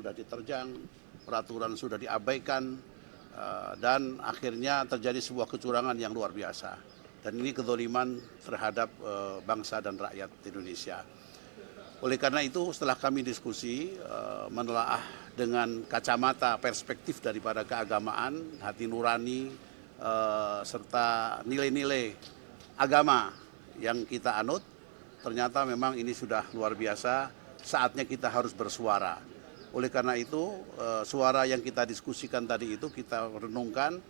sudah diterjang, peraturan sudah diabaikan, dan akhirnya terjadi sebuah kecurangan yang luar biasa. Dan ini kezaliman terhadap bangsa dan rakyat Indonesia. Oleh karena itu setelah kami diskusi, menelaah dengan kacamata perspektif daripada keagamaan, hati nurani, serta nilai-nilai agama yang kita anut, ternyata memang ini sudah luar biasa, saatnya kita harus bersuara. Oleh karena itu, suara yang kita diskusikan tadi itu kita renungkan,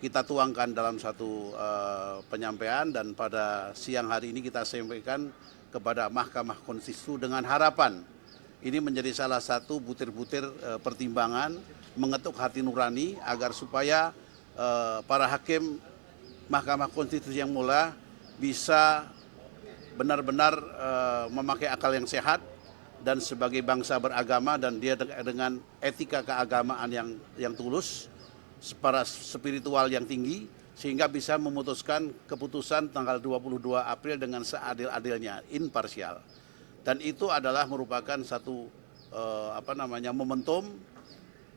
kita tuangkan dalam satu penyampaian, dan pada siang hari ini kita sampaikan kepada Mahkamah Konstitusi dengan harapan ini menjadi salah satu butir-butir pertimbangan mengetuk hati nurani agar supaya para hakim Mahkamah Konstitusi yang mulia bisa benar-benar memakai akal yang sehat dan sebagai bangsa beragama, dan dia dengan etika keagamaan yang tulus, para spiritual yang tinggi, sehingga bisa memutuskan keputusan tanggal 22 April dengan seadil-adilnya, imparsial. Dan itu adalah merupakan satu momentum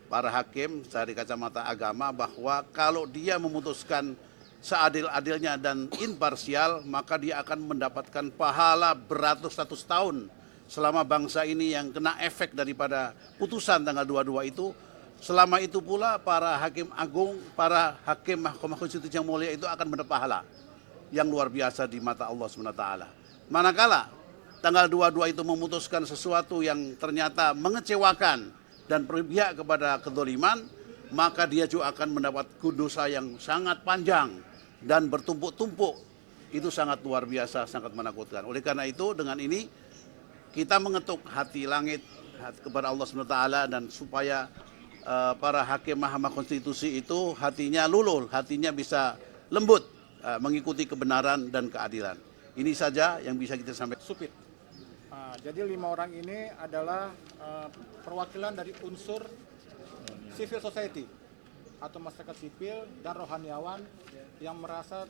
para hakim dari kacamata agama, bahwa kalau dia memutuskan seadil-adilnya dan imparsial, maka dia akan mendapatkan pahala beratus-ratus tahun selama bangsa ini yang kena efek daripada putusan tanggal 22 itu. Selama itu pula para hakim agung, para hakim Mahkamah Konstitusi yang mulia itu akan mendapat pahala yang luar biasa di mata Allah SWT. Manakala tanggal 22 itu memutuskan sesuatu yang ternyata mengecewakan dan berpihak kepada kezaliman, maka dia juga akan mendapat dosa yang sangat panjang dan bertumpuk-tumpuk. Itu sangat luar biasa, sangat menakutkan. Oleh karena itu dengan ini kita mengetuk hati langit kepada Allah SWT, dan supaya para hakim Mahkamah Konstitusi itu hatinya luluh, hatinya bisa lembut, mengikuti kebenaran dan keadilan. Ini saja yang bisa kita sampaikan. Supit. Jadi 5 orang ini adalah perwakilan dari unsur civil society atau masyarakat sipil dan rohaniawan yang merasa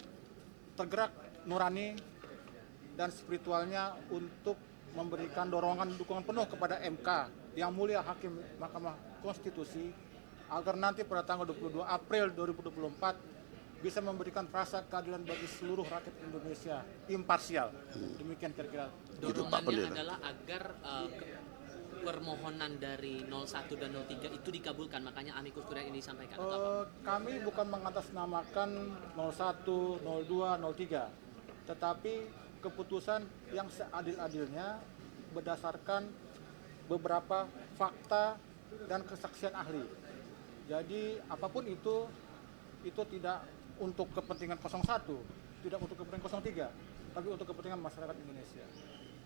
tergerak nurani dan spiritualnya untuk memberikan dukungan penuh kepada MK yang mulia Hakim Mahkamah Konstitusi, agar nanti pada tanggal 22 April 2024 bisa memberikan rasa keadilan bagi seluruh rakyat Indonesia, imparsial. Demikian kira-kira. Dorongannya adalah agar permohonan dari 01 dan 03 itu dikabulkan, makanya amicus curiae ini disampaikan. Kami bukan mengatasnamakan 01, 02, 03, tetapi keputusan yang seadil-adilnya berdasarkan beberapa fakta dan kesaksian ahli. Jadi apapun itu tidak untuk kepentingan 01, tidak untuk kepentingan 03, tapi untuk kepentingan masyarakat Indonesia.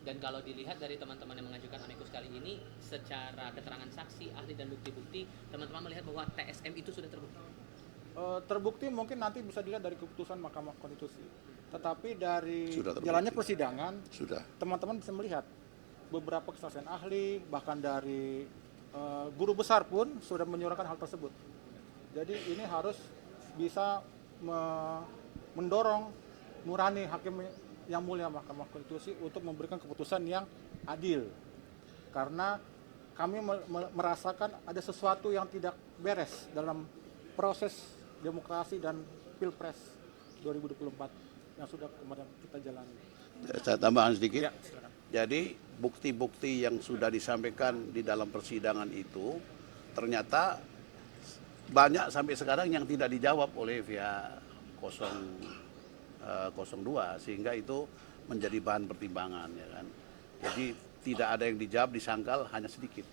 Dan kalau dilihat dari teman-teman yang mengajukan amicus kali ini, secara keterangan saksi, ahli dan bukti-bukti, teman-teman melihat bahwa TSM itu sudah terbukti? Terbukti mungkin nanti bisa dilihat dari keputusan Mahkamah Konstitusi. Tetapi dari jalannya persidangan, teman-teman bisa melihat beberapa kesaksian ahli, bahkan dari guru besar pun sudah menyuarakan hal tersebut. Jadi ini harus bisa mendorong nurani hakim yang mulia Mahkamah Konstitusi untuk memberikan keputusan yang adil. Karena kami merasakan ada sesuatu yang tidak beres dalam proses demokrasi dan Pilpres 2024 yang sudah kemarin kita jalani. Saya tambahkan sedikit. Ya, silakan. Jadi bukti-bukti yang sudah disampaikan di dalam persidangan itu ternyata banyak sampai sekarang yang tidak dijawab oleh pihak 02, sehingga itu menjadi bahan pertimbangan, ya kan. Jadi tidak ada yang dijawab, disangkal hanya sedikit.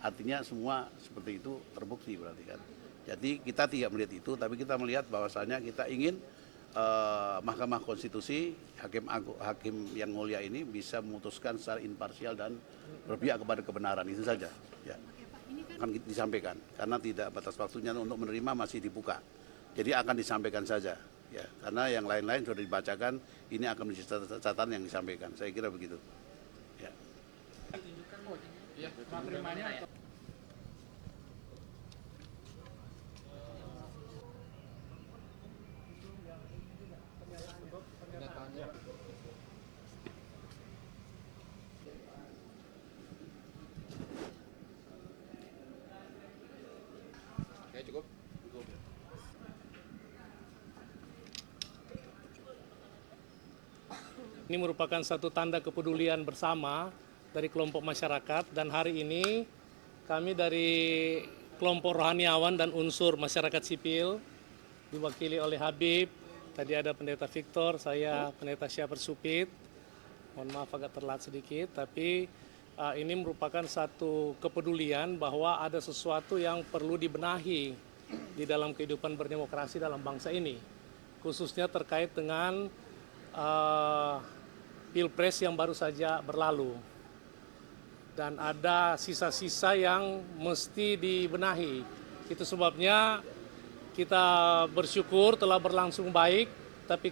Artinya semua seperti itu terbukti berarti kan. Jadi kita tidak melihat itu, tapi kita melihat bahwasannya kita ingin Mahkamah Konstitusi, hakim yang mulia ini bisa memutuskan secara imparsial dan berpihak kepada kebenaran, itu saja. Ya. Akan disampaikan, karena tidak batas waktunya untuk menerima masih dibuka. Jadi akan disampaikan saja. Ya, karena yang lain-lain sudah dibacakan, ini akan menjadi catatan yang disampaikan. Saya kira begitu. Ya. Ini merupakan satu tanda kepedulian bersama dari kelompok masyarakat, dan hari ini kami dari kelompok rohaniawan dan unsur masyarakat sipil diwakili oleh Habib, tadi ada Pendeta Victor, saya Pendeta Syafir Supit. Mohon maaf agak terlambat sedikit, tapi ini merupakan satu kepedulian bahwa ada sesuatu yang perlu dibenahi di dalam kehidupan berdemokrasi dalam bangsa ini, khususnya terkait dengan Pilpres yang baru saja berlalu. Dan ada sisa-sisa yang mesti dibenahi. Itu sebabnya kita bersyukur telah berlangsung baik, tapi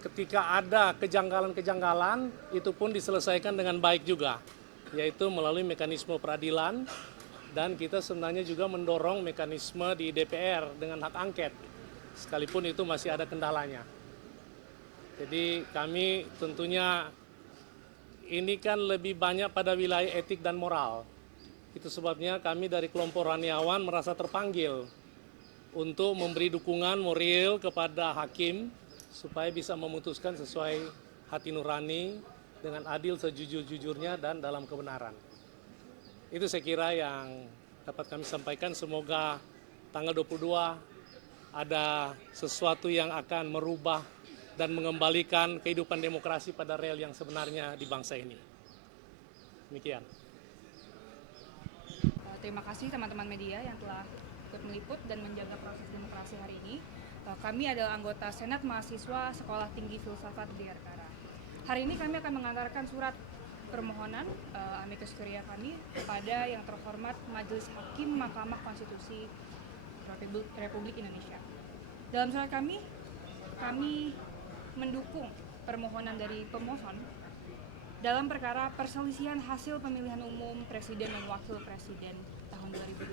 ketika ada kejanggalan-kejanggalan itu pun diselesaikan dengan baik juga, yaitu melalui mekanisme peradilan, dan kita sebenarnya juga mendorong mekanisme di DPR dengan hak angket, sekalipun itu masih ada kendalanya. Jadi kami tentunya ini kan lebih banyak pada wilayah etik dan moral. Itu sebabnya kami dari kelompok rohaniawan merasa terpanggil untuk memberi dukungan moral kepada hakim supaya bisa memutuskan sesuai hati nurani dengan adil sejujur-jujurnya dan dalam kebenaran. Itu saya kira yang dapat kami sampaikan. Semoga tanggal 22 ada sesuatu yang akan merubah dan mengembalikan kehidupan demokrasi pada rel yang sebenarnya di bangsa ini. Demikian. Terima kasih teman-teman media yang telah ikut meliput dan menjaga proses demokrasi hari ini. Kami adalah anggota Senat Mahasiswa Sekolah Tinggi Filsafat Bayangkara. Hari ini kami akan mengantarkan surat permohonan amicus curiae kami kepada yang terhormat Majelis Hakim Mahkamah Konstitusi Republik Indonesia. Dalam surat kami mendukung permohonan dari pemohon dalam perkara perselisihan hasil pemilihan umum presiden dan wakil presiden tahun 2024.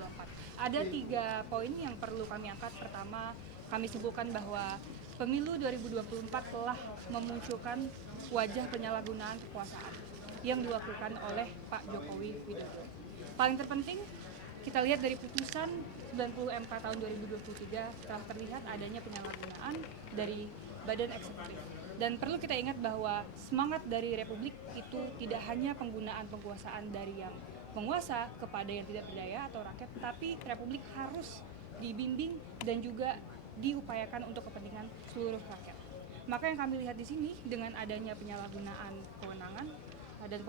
Ada 3 poin yang perlu kami angkat. Pertama, kami sebutkan bahwa pemilu 2024 telah memunculkan wajah penyalahgunaan kekuasaan yang dilakukan oleh Pak Jokowi Widodo. Paling terpenting, kita lihat dari putusan 90 MK tahun 2023 telah terlihat adanya penyalahgunaan dari badan eksekutif. Dan perlu kita ingat bahwa semangat dari Republik itu tidak hanya penggunaan penguasaan dari yang penguasa kepada yang tidak berdaya atau rakyat, tapi Republik harus dibimbing dan juga diupayakan untuk kepentingan seluruh rakyat. Maka yang kami lihat di sini dengan adanya penyalahgunaan kewenangan dan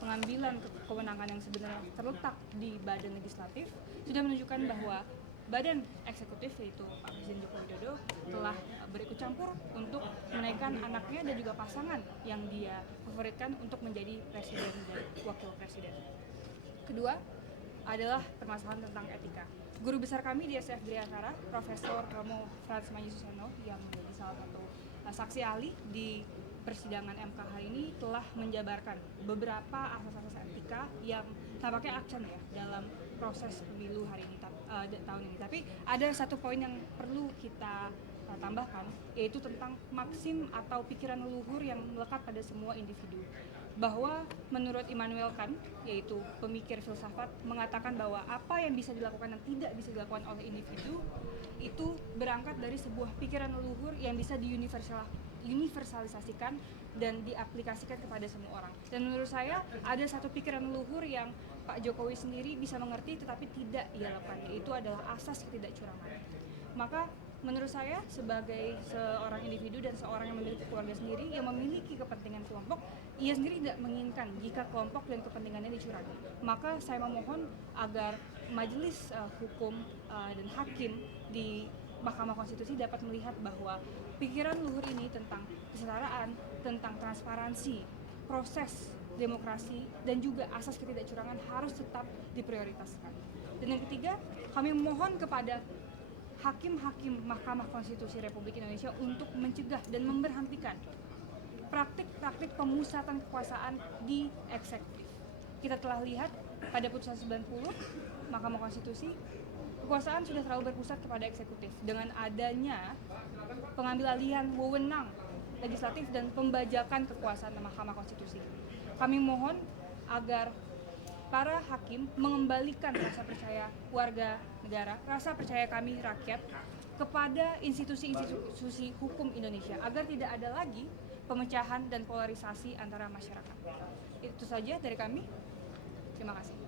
pengambilan kewenangan yang sebenarnya terletak di badan legislatif sudah menunjukkan bahwa badan eksekutif yaitu Pak Presiden Joko Widodo telah berikut campur untuk menaikkan anaknya dan juga pasangan yang dia favoritkan untuk menjadi presiden dan wakil presiden. Kedua adalah permasalahan tentang etika. Guru besar kami di SF Bayangkara, Profesor Romo Frans Manjuseno, yang menjadi salah satu saksi ahli di persidangan MK hari ini, telah menjabarkan beberapa asas-asas etika yang tampaknya aksen ya dalam proses pemilu hari ini tahun ini. Tapi ada satu poin yang perlu kita tambahkan, yaitu tentang maksim atau pikiran leluhur yang melekat pada semua individu. Bahwa menurut Immanuel Kant, yaitu pemikir filsafat, mengatakan bahwa apa yang bisa dilakukan dan tidak bisa dilakukan oleh individu itu berangkat dari sebuah pikiran leluhur yang bisa diuniversalisasikan dan diaplikasikan kepada semua orang. Dan menurut saya ada satu pikiran leluhur yang Pak Jokowi sendiri bisa mengerti tetapi tidak ia lakukan, yaitu adalah asas ketidakcurangan. Maka menurut saya sebagai seorang individu dan seorang yang memiliki keluarga sendiri yang memiliki kepentingan kelompok, ia sendiri tidak menginginkan jika kelompok dan kepentingannya dicurangi. Maka saya memohon agar Majelis Hukum dan Hakim di Mahkamah Konstitusi dapat melihat bahwa pikiran luhur ini tentang kesetaraan, tentang transparansi, proses demokrasi, dan juga asas ketidakcurangan harus tetap diprioritaskan. Dan yang ketiga, kami memohon kepada hakim-hakim Mahkamah Konstitusi Republik Indonesia untuk mencegah dan memberhentikan praktik-praktik pemusatan kekuasaan di eksekutif. Kita telah lihat pada putusan 90 Mahkamah Konstitusi, kekuasaan sudah terlalu berpusat kepada eksekutif dengan adanya pengambil alihan wewenang legislatif dan pembajakan kekuasaan Mahkamah Konstitusi. Kami mohon agar para hakim mengembalikan rasa percaya warga negara, rasa percaya kami rakyat kepada institusi-institusi hukum Indonesia agar tidak ada lagi pemecahan dan polarisasi antara masyarakat. Itu saja dari kami. Terima kasih.